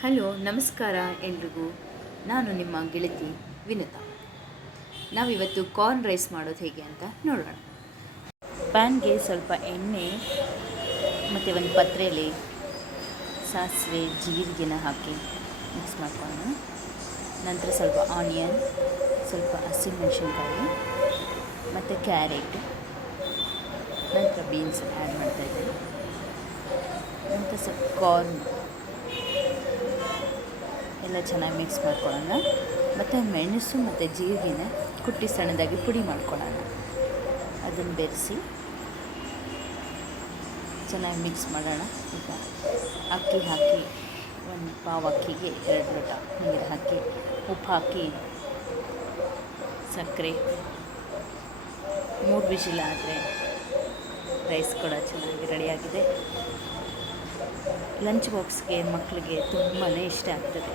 Hello ನಮಸ್ಕಾರ ಎಲ್ರಿಗೂ. ನಾನು ನಿಮ್ಮ ಗೆಳತಿ ವಿನುತಾ. ನಾವಿವತ್ತು ಕಾರ್ನ್ ರೈಸ್ ಮಾಡೋದು ಹೇಗೆ ಅಂತ ನೋಡೋಣ. ಪ್ಯಾನ್ಗೆ ಸ್ವಲ್ಪ ಎಣ್ಣೆ ಮತ್ತು ಒಂದು ಪತ್ರೆಯಲ್ಲಿ ಸಾಸಿವೆ ಜೀರಿಗೆನ ಹಾಕಿ ಮಿಕ್ಸ್ ಮಾಡ್ಕೊಂಡು, ನಂತರ ಸ್ವಲ್ಪ ಆನಿಯನ್, ಸ್ವಲ್ಪ ಹಸಿಮೆಣಸಿನ್ಕಾಯಿ ಮತ್ತು ಕ್ಯಾರೆಟ್, ನಂತರ ಬೀನ್ಸ್ ಆ್ಯಡ್ ಮಾಡ್ತಾಯಿದ್ದೀನಿ. ನಂತರ ಸ್ವಲ್ಪ ಕಾರ್ನ್ ಎಲ್ಲ ಚೆನ್ನಾಗಿ ಮಿಕ್ಸ್ ಮಾಡ್ಕೊಳ್ಳೋಣ. ಮತ್ತು ಮೆಣಸು ಮತ್ತು ಜೀರಿಗೆನ ಕುಟ್ಟಿ ಸಣ್ಣದಾಗಿ ಪುಡಿ ಮಾಡ್ಕೊಳ್ಳೋಣ. ಅದನ್ನು ಬೆರೆಸಿ ಚೆನ್ನಾಗಿ ಮಿಕ್ಸ್ ಮಾಡೋಣ. ಈಗ ಅಕ್ಕಿ ಹಾಕಿ ಒಂದು ಪಾವು ಅಕ್ಕಿಗೆ 2 ಲೋಟ ನೀರು ಹಾಕಿ, ಉಪ್ಪು ಹಾಕಿ, ಸಕ್ಕರೆ, 3 ವಿಷಿಲ್ ಆದರೆ ರೈಸ್ ಕೂಡ ಚೆನ್ನಾಗಿ ರೆಡಿಯಾಗಿದೆ. ಲಂಚ್ ಬಾಕ್ಸ್ಗೆ ಮಕ್ಕಳಿಗೆ ತುಂಬಾ ಇಷ್ಟ ಆಗ್ತದೆ.